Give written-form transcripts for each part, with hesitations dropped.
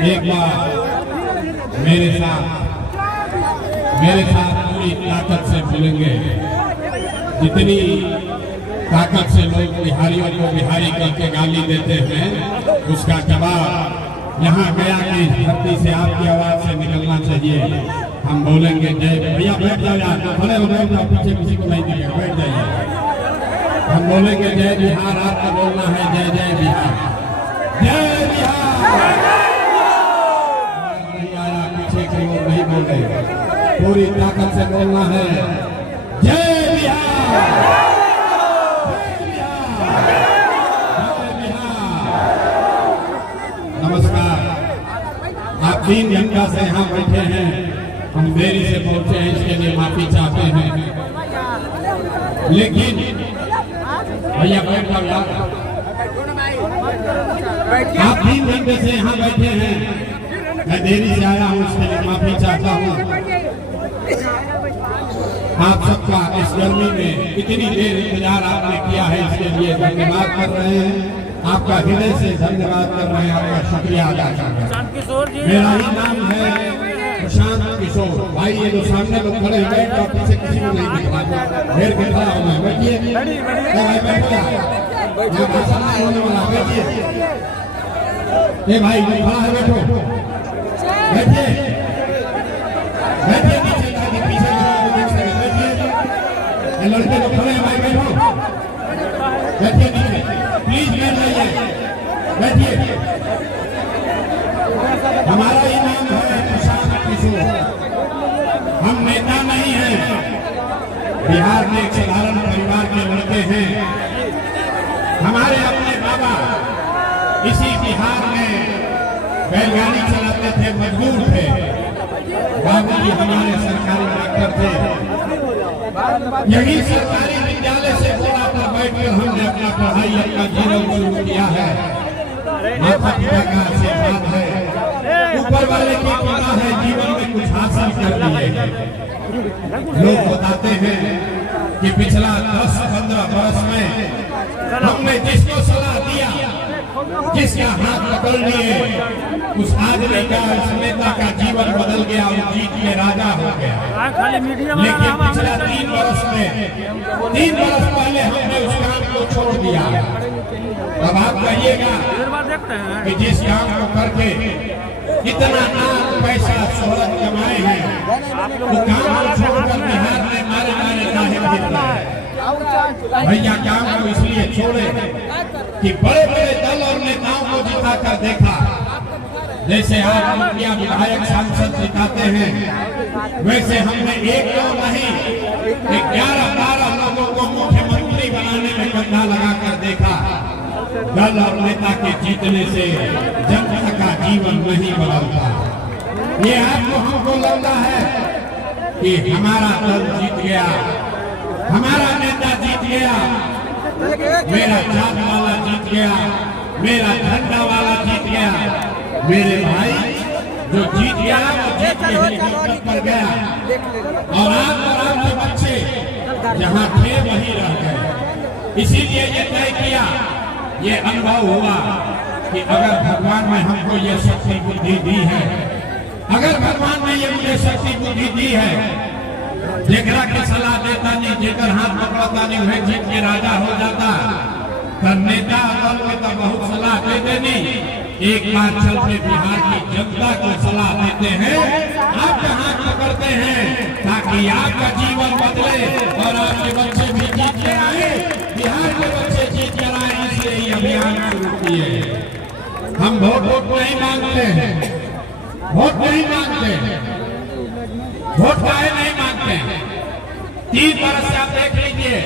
एक बार मेरे साथ पूरी ताकत से मिलेंगे। जितनी ताकत से लोग बिहारियों को बिहारी करके गाली देते हैं, उसका जवाब यहाँ गया की धरती से आपकी आवाज से निकलना चाहिए। हम बोलेंगे जय। भैया बैठ जाओ यार, खड़े हो बैठ जाओ, पीछे किसी को नहीं दिखेगा, बैठ जाइए। हम बोलेंगे जय बिहार, आपका बोलना है जय जय बिहार, जय बिहार। नहीं आया पीछे की ओर नहीं बोले, पूरी ताकत से बोलना है जय बिहार, जय बिहार, जय बिहार। नमस्कार। आप 3 घंटा से यहाँ बैठे हैं, हम देरी से पहुंचे हैं, इसके लिए माफी चाहते हैं। लेकिन भैया बैठ जाओ यार, आप 3 घंटे से यहाँ बैठे हैं, मैं देरी से आया हूँ, इसके लिए माफी चाहता हूँ। आप सबका इस गर्मी में इतनी देर इंतजार आपने किया है, इसके लिए धन्यवाद कर रहे हैं, आपका हृदय से धन्यवाद कर रहे हैं, आपका शुक्रिया अदा कर रहे हैं। मेरा ही नाम है प्रशांत किशोर। भाई ये जो सामने लोग खड़े हैं, बैठ जाओ, पीछे किसी को नहीं दिखा, घेर के खड़ा हूँ मैं, बैठिए भाई, बैठिए, होने वाला बैठिए। ये भाई खड़ा है, बैठो, बैठिए, बैठिए, पीछे जाके पीछे बैठिए। ये लड़के लोग खड़े हैं भाई, बैठो, बैठिए नीचे, प्लीज बैठ जाइए, बैठिए। हमारा ही नाम है प्रशांत किशोर, हम नेता नहीं हैं, बिहार में एक साधारण परिवार के लड़के हैं। हमारे अपने बाबा इसी बिहार में बैलगाड़ी चलाते थे, मजदूर थे। बाबूजी हमारे सरकारी डॉक्टर थे। यही सरकारी विद्यालय से बोरा पर बैठकर हमने अपना पढ़ाई, अपना जीवन शुरू किया है। माता पिता का आशीर्वाद है, ऊपर वाले की कृपा है, जीवन में कुछ हासिल कर लिए। लोग बताते हैं कि पिछला 10-15 वर्ष में हमने जिसको सलाह दिया, जिसका हाथ पकड़ लिए, उस आदमी का, उस नेता का जीवन बदल गया, वो जीत के राजा हो गया। लेकिन पिछला 3 वर्ष में, 3 वर्ष पहले हमने उस काम को छोड़ दिया। अब आप कहिएगा कि जिस काम को करके इतना नाम, पैसा, शोहरत कमाए हैं, वो काम छोड़कर बिहार में मारे काहे फिर रहा है? भैया काम को इसलिए छोड़े कि बड़े बड़े दल और नेताओं को जिताकर देखा। जैसे आप मुखिया, विधायक, सांसद जिताते हैं, वैसे हमने एक लोग नहीं, 11-12 लोगों को मुख्यमंत्री बनाने में कंधा लगाकर देखा। दल और नेता के जीतने से जनता का जीवन नहीं बदलता। ये आपको हमको लगता है कि हमारा दल जीत गया, हमारा नेता जीत गया, मेरा जात वाला जीत गया, मेरा झंडा वाला जीत गया। मेरे भाई जो जीत गया वो जीत के हेलीकॉप्टर पर गया, और आपके बच्चे जहाँ थे वहीं रह गए। इसीलिए ये तय किया, ये अनुभव हुआ कि अगर भगवान ने हमको ये शक्ति बुद्धि दी है, अगर भगवान ने ये मुझे शक्ति बुद्धि दी है, जेकरा के सलाह देता नहीं, जेकर हाथ पकड़ता नहीं, वह जीत के राजा हो जाता। तो नेता दल में तो बहुत सलाह दे देनी, एक बार चल के बिहार की जनता को सलाह देते हैं, आपका हाथ पकड़ते हैं, ताकि आपका जीवन बदले और आपके बच्चे भी जीत के आए, बिहार के बच्चे जीत कर आए। इसलिए ये अभियान शुरू किए। हम वोट नहीं मांगते हैं, वोट नहीं मांगते, वोट काहे नहीं मांगते हैं? 3 वर्ष से आप देख लीजिए,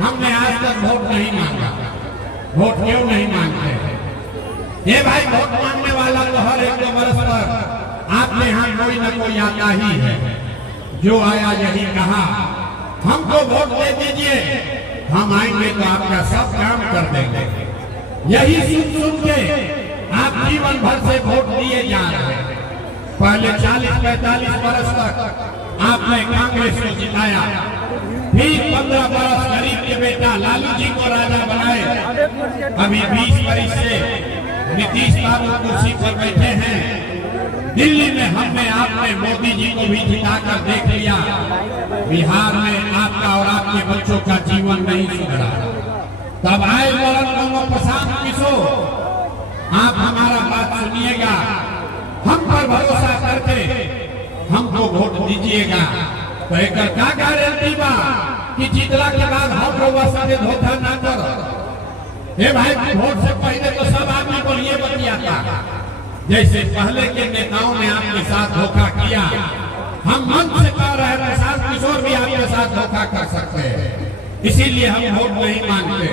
हमने आज तक वोट नहीं मांगा। वोट क्यों नहीं मांगते? ये भाई वोट मांगने वाला तो हर 1-2 वर्ष पर आपके यहाँ कोई न कोई आता ही है। जो आया यही कहा, हमको वोट दे दीजिए, हम आएंगे तो आपका सब काम कर देंगे। यही सुन के आप जीवन भर से वोट दिए जा रहे हैं। पहले 40-45 वर्ष तक आपने कांग्रेस को जिताया, फिर 15 वर्ष गरीब के बेटा लालू जी को राजा बनाए। अभी 20 वर्ष से नीतीश बाबू कुर्सी पर बैठे हैं, दिल्ली में हमने आपने मोदी जी को भी जिताकर देख लिया, बिहार में आपका और आपके बच्चों का जीवन नहीं सुधरा। तब आए मरण प्रशांत किशोर, आप हमारा बात सुनिएगा, हम पर भरोसा करके हमको वोट दीजिएगा। तो एक क्या गारंटी बा कि जीतला के बाद हम लोग साथे धोखा ना करो। हे भाई, वोट से पहले तो सब आदमी को ये बतियाता, जैसे पहले के नेताओं ने आपके साथ धोखा किया, हम मन से कह रहे हैं प्रशांत किशोर भी आपके साथ धोखा कर सकते हैं, इसीलिए हम वोट नहीं मांगते।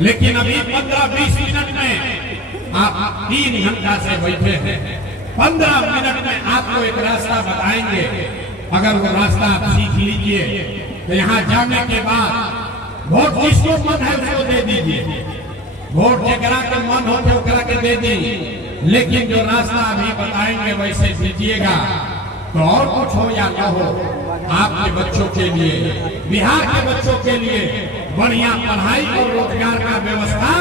लेकिन अभी 15-20 मिनट में आप 3 घंटा से बैठे हैं, 15 मिनट में आपको एक रास्ता बताएंगे। अगर वो रास्ता आप सीख लीजिए तो यहाँ जाने के बाद वोट जिसको मन है उसको दे दीजिए, वोट जरा के मन हो तो ओकरा के दे दीजिए। लेकिन जो रास्ता अभी बताएंगे वैसे दीजिएगा, तो और कुछ हो या न हो, आपके बच्चों के लिए, बिहार के बच्चों के लिए बढ़िया पढ़ाई और रोजगार का व्यवस्था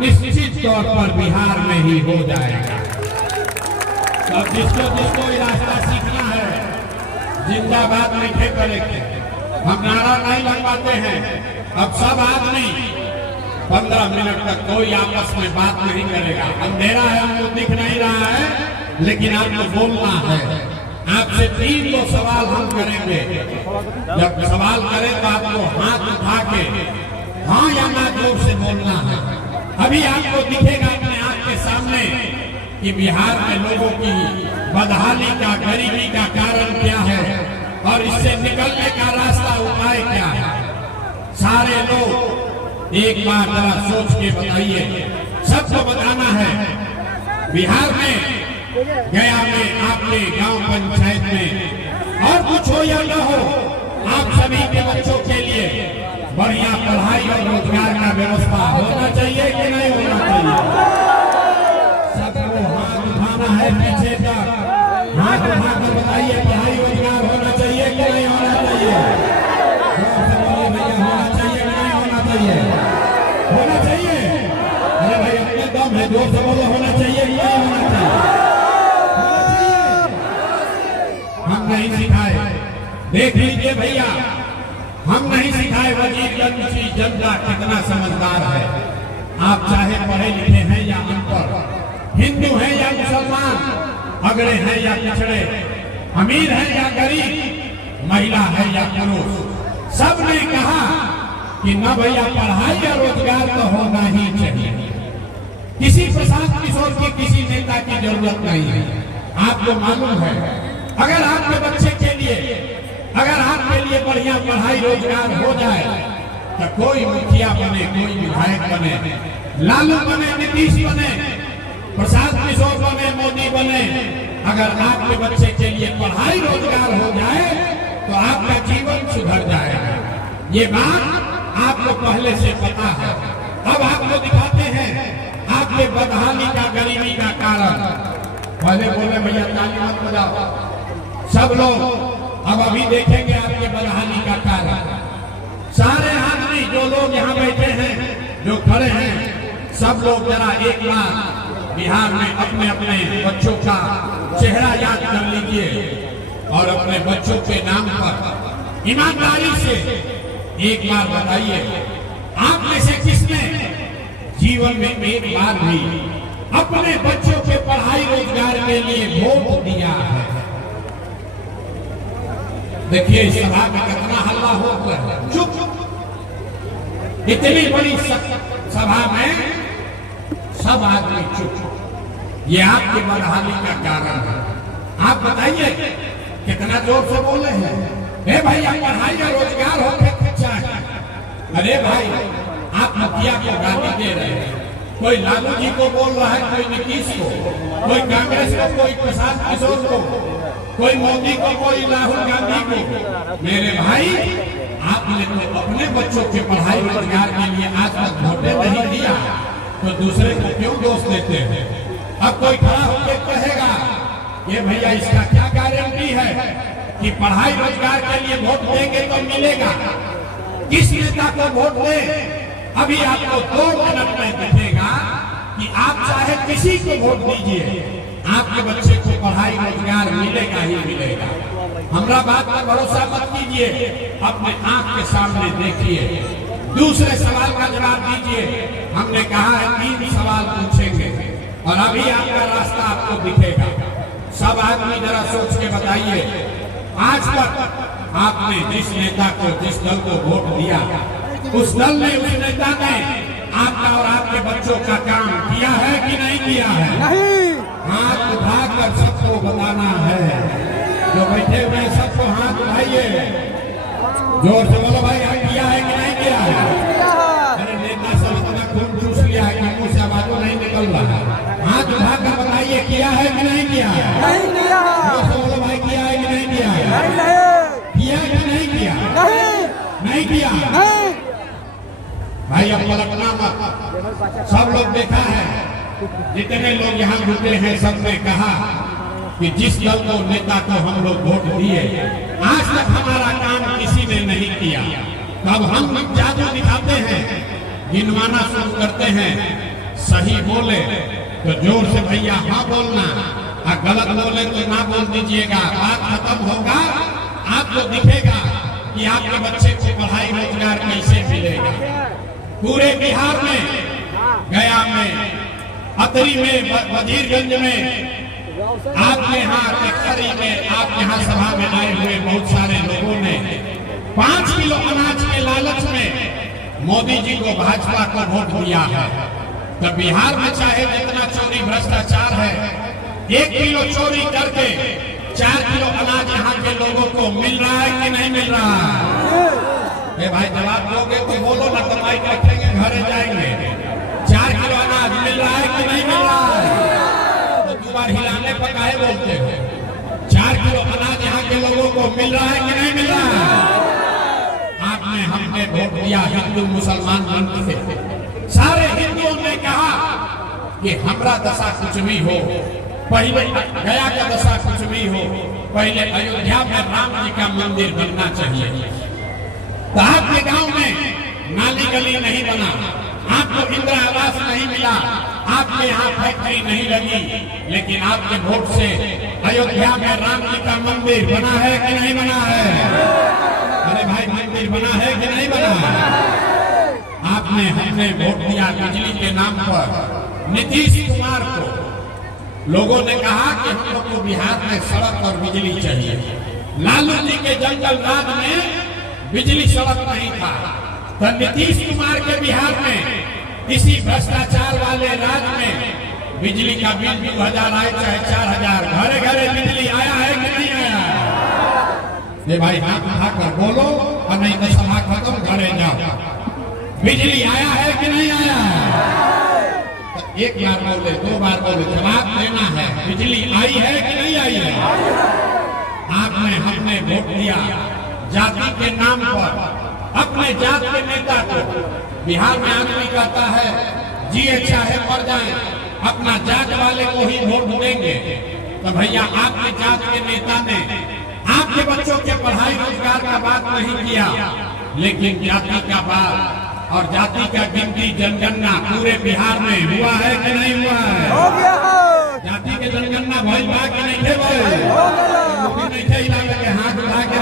निश्चित तौर पर बिहार में ही हो जाएगा। तो जिसको ये रास्ता सीखना है, जिंदाबाद लिखे करेंगे, हम नारा नहीं लगवाते हैं। अब सब आदमी 15 मिनट तक कोई आपस में बात नहीं करेगा, अंधेरा है, हमको दिख नहीं रहा है, लेकिन आपको बोलना है। आपसे 3 सवाल हम करेंगे, जब सवाल करें तो आपको हाथ उठा के हाँ या ना जोर से बोलना है। अभी आपको दिखेगा अपने आंख के सामने कि बिहार में लोगों की बदहाली का, गरीबी का कारण क्या है और इससे निकलने का रास्ता, उपाय क्या है। सारे लोग एक बार जरा सोच के बताइए, सबको बताना है। बिहार में, गया में, आपके गांव पंचायत में, और कुछ हो या न हो, आप सभी के बच्चों के लिए बढ़िया पढ़ाई और रोजगार का व्यवस्था होना चाहिए कि नहीं होना चाहिए। सबको हाथ उठाना है, पीछे तक हाथ उठाकर बताइए, पढ़ाई रोजगार होना चाहिए कि नहीं होना चाहिए। होना चाहिए कि नहीं होना चाहिए? होना चाहिए। अरे भाई, अपने दम है, जोर से बोलो, होना चाहिए कि नहीं होना चाहिए? हम नहीं सिखाए, देख लीजिए भैया, हम नहीं सिखाए। वजीरगंज की जनता कितना समझदार है। आप चाहे पढ़े लिखे हैं या अनपढ़, हिंदू हैं या मुसलमान, अगड़े हैं या पिछड़े, अमीर हैं या गरीब, महिला है या पुरुष, सबने कहा कि न भैया, पढ़ाई या रोजगार तो होना ही चाहिए। किसी प्रशांत किशोर की, किसी नेता की जरूरत नहीं है। आपको मालूम है, अगर आपके बच्चे के लिए, अगर आपके लिए बढ़िया पढ़ाई रोजगार हो जाए तो कोई मुखिया बने, कोई विधायक बने, लालू बने, नीतीश बने, प्रशांत किशोर बने, मोदी बने, अगर आपके बच्चे के लिए पढ़ाई रोजगार हो जाए तो आपका जीवन सुधर जाएगा। ये बात आपको पहले से पता है। अब आपको दिखाते हैं आपके बदहाली का, गरीबी का कारण। पहले बोले भैया ताली मत बजाओ, सब लोग अब अभी देखेंगे आपके बदहाली का कारण। सारे आदमी, जो लोग यहाँ बैठे हैं, जो खड़े हैं, सब लोग जरा एक बार बिहार में अपने अपने बच्चों का चेहरा याद कर लीजिए और अपने बच्चों के नाम पर ईमानदारी से एक बार बताइए, आप में से किसने जीवन में एक बार भी अपने बच्चों के पढ़ाई रोजगार के लिए वोट दिया है? देखिए इस सभा में कितना हल्ला हो रहा है। चुप, इतनी बड़ी सभा में सब आदमी चुप। ये आपकी बदहाली का कारण है। आप बताइए कितना जोर से बोले हैं, हे भैया पढ़ाई या रोजगार हो चाहिए। अरे भाई, आप मुखिया को गाली दे रहे हैं, कोई लालू जी को बोल रहा है, कोई नीतीश को, कोई कांग्रेस को, कोई प्रशांत किशोर को, कोई मोदी को, कोई राहुल गांधी को। मेरे भाई, आपने तो अपने बच्चों के पढ़ाई रोजगार के लिए आज तक वोटे नहीं दिया, तो दूसरे को क्यों दोष देते हैं? अब कोई खड़ा होकर कहेगा, ये भैया इसका क्या गारंटी है कि पढ़ाई रोजगार के लिए वोट देंगे तो मिलेगा? किस नेता को वोट दे? अभी आपको 2 मिनट में दिखेगा कि आप चाहे किसी को वोट दीजिए, आपके बच्चे को पढ़ाई रोजगार मिलेगा ही मिलेगा। हमरा बात पर भरोसा मत कीजिए, अपने आंख के सामने देखिए। दूसरे सवाल का जवाब दीजिए। हमने कहा है 3 सवाल पूछेंगे और अभी आपका रास्ता आपको दिखेगा। सब आदमी जरा सोच के बताइए, आज तक आपने जिस नेता को, जिस दल को वोट दिया, उस दल ने, उस नेता ने आपका और आपके बच्चों का काम किया है कि नहीं किया है? नहीं। हाथ उठाकर सबको बताना है। जो बैठे हुए सबको हाथ उठाइए, जोर से बोलो भाई, किया है कि नहीं किया है? अरे नेता सब अपना खून चूस लिया है कि मुंह से आवाज नहीं निकल रहा। हाथ उठाकर बताइए, किया है कि नहीं किया है? नहीं किया। जोर से बोलो भाई, किया है कि नहीं किया है? किया कि नहीं किया? नहीं किया। भाई अब पलटना मत। सब लोग देखा है, जितने लोग यहाँ जुटे हैं, सबने कहा कि जिस दल को, नेता को हम लोग वोट दिए, आज तक हमारा काम किसी ने नहीं किया। तब हम जादू दिखाते हैं, गिनवाना शुरू करते हैं। सही बोले तो जोर से भैया हाँ बोलना, और गलत बोले तो ना बोल दीजिएगा। बात खत्म होगा, आपको दिखेगा कि आपके बच्चे को पढ़ाई रोजगार कैसे मिलेगा। पूरे बिहार में, गया में, अतरी में, वजीरगंज में, आपके यहाँ टेक्सरी में, आपके यहाँ सभा में आए हुए बहुत सारे लोगों ने 5 किलो अनाज के लालच में मोदी जी को, भाजपा को वोट दिया है। तो बिहार में चाहे जितना चोरी भ्रष्टाचार है, 1 किलो चोरी करके 4 किलो अनाज यहाँ के लोगों को मिल रहा है कि नहीं मिल रहा है? भाई जवाब दोगे तो बोलो ना, तो माइक रखेंगे, घरे जाएंगे। 4 किलो अनाज मिल रहा है कि नहीं मिल रहा है? तो 2 बार हिलाने पर काहे बोलते हो? 4 किलो अनाज यहाँ के लोगों को मिल रहा है कि नहीं मिल रहा है? आपने, हमने वोट दिया हिंदू मुसलमान बन के। सारे हिंदुओं ने कहा कि हमरा दशा कुछ भी हो, पहले गया का दशा कुछ भी हो, पहले अयोध्या में राम जी का मंदिर बनना चाहिए। तो आपके गांव में नाली गली नहीं बना, आपको इंदिरा आवास नहीं मिला, आपके यहाँ फैक्ट्री नहीं लगी, लेकिन आपके वोट से अयोध्या में राम जी का मंदिर बना है कि नहीं बना है? अरे भाई, मंदिर बना है कि नहीं बना है? आपने, हमने वोट दिया बिजली के नाम पर नीतीश कुमार को। लोगों ने कहा कि हम लोग को बिहार में सड़क और बिजली चाहिए। लालू जी के जंगल राज में बिजली सड़क नहीं था, तो नीतीश कुमार के बिहार में इसी भ्रष्टाचार वाले राज्य में बिजली का बिल 2000 आए चाहे 4000, घरे घरे बिजली आया है कि नहीं आया? ये भाई हाथ उठाकर बोलो, और नहीं तो सभा खत्म, घरे जाओ। बिजली आया है कि नहीं आया? तो 1 बार बोले, 2 बार बोले, जवाब देना है। बिजली आई है कि नहीं आई है? आपने, हमने वोट दिया जाति के नाम पर। अपने जात के नेता को, बिहार में आदमी कहता है जिए चाहे मर जाए, अपना जात वाले को ही वोट देंगे। तो भैया आपके जात के नेता ने आपके बच्चों के पढ़ाई रोजगार का बात नहीं किया, लेकिन जाति का बात और जाति का गिनती, जनगणना पूरे बिहार में हुआ है कि नहीं हुआ है? हो गया। जाति के जनगणना भइल बा कि नहीं थे? हाथ उठा के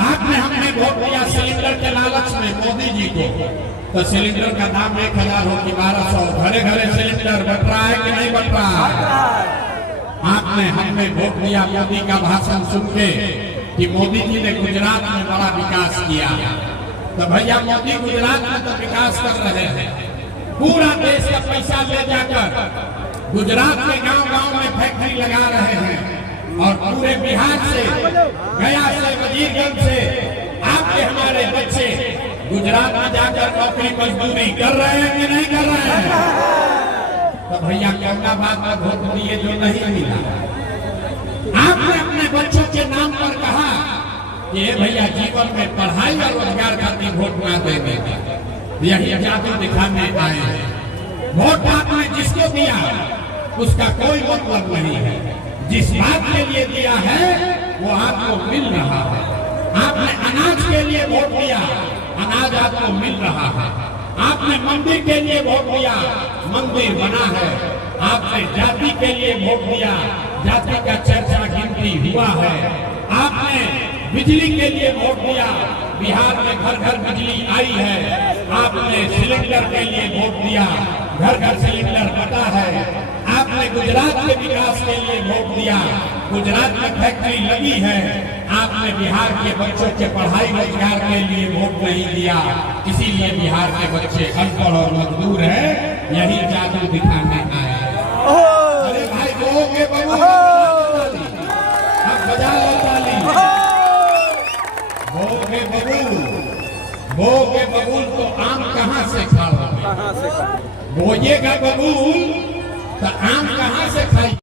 आपने, हमने वोट दिया सिलेंडर के लालच में मोदी जी को। तो सिलेंडर का दाम 1000 हो कि 1200, घरे घरे सिलेंडर बट रहा है कि नहीं बट रहा है? आपने, हमने वोट दिया मोदी का भाषण सुन के कि मोदी जी ने गुजरात में बड़ा विकास किया। तो भैया मोदी गुजरात में तो विकास कर रहे हैं, पूरा देश का पैसा ले जाकर गुजरात के गांव-गांव में फैक्ट्री लगा रहे हैं, और पूरे बिहार से, गया से, वजीरगंज से आपके, हमारे बच्चे गुजरात में जाकर नौकरी मजदूरी कर रहे हैं कि नहीं कर रहे हैं? तो भैया कौना बात पर वोट दिए जो नहीं मिला? आपने अपने बच्चों के नाम पर कहा कि भैया जीवन में पढ़ाई और रोजगार का वोट ना देंगे। यही जादू दिखाने आए हैं। वोट आपने जिसको दिया उसका कोई मतलब नहीं है। जिस बात के लिए दिया है वो आपको मिल रहा है। आपने अनाज के लिए वोट दिया, अनाज आपको मिल रहा है। आपने मंदिर के लिए वोट दिया, मंदिर बना है। आपने जाति के लिए वोट दिया, जाति का चर्चा गिनती हुआ है। आपने बिजली के लिए वोट दिया, बिहार में घर घर बिजली आई है। आपने सिलेंडर के लिए वोट दिया, घर घर सिलेंडर बटा है। आपने गुजरात के विकास के लिए वोट दिया, गुजरात में फैक्ट्री लगी है। आपने बिहार के बच्चों के पढ़ाई रोजगार के लिए वोट नहीं दिया, इसीलिए बिहार के बच्चे अनपढ़ और मजदूर है। यही जादू दिखाने आए। अरे भाई वो के बबूल, अब बजा लो ताली। वो के बबूल तो आम कहाँ से खा, बोएगा बबूल तो आम कहाँ से खाई।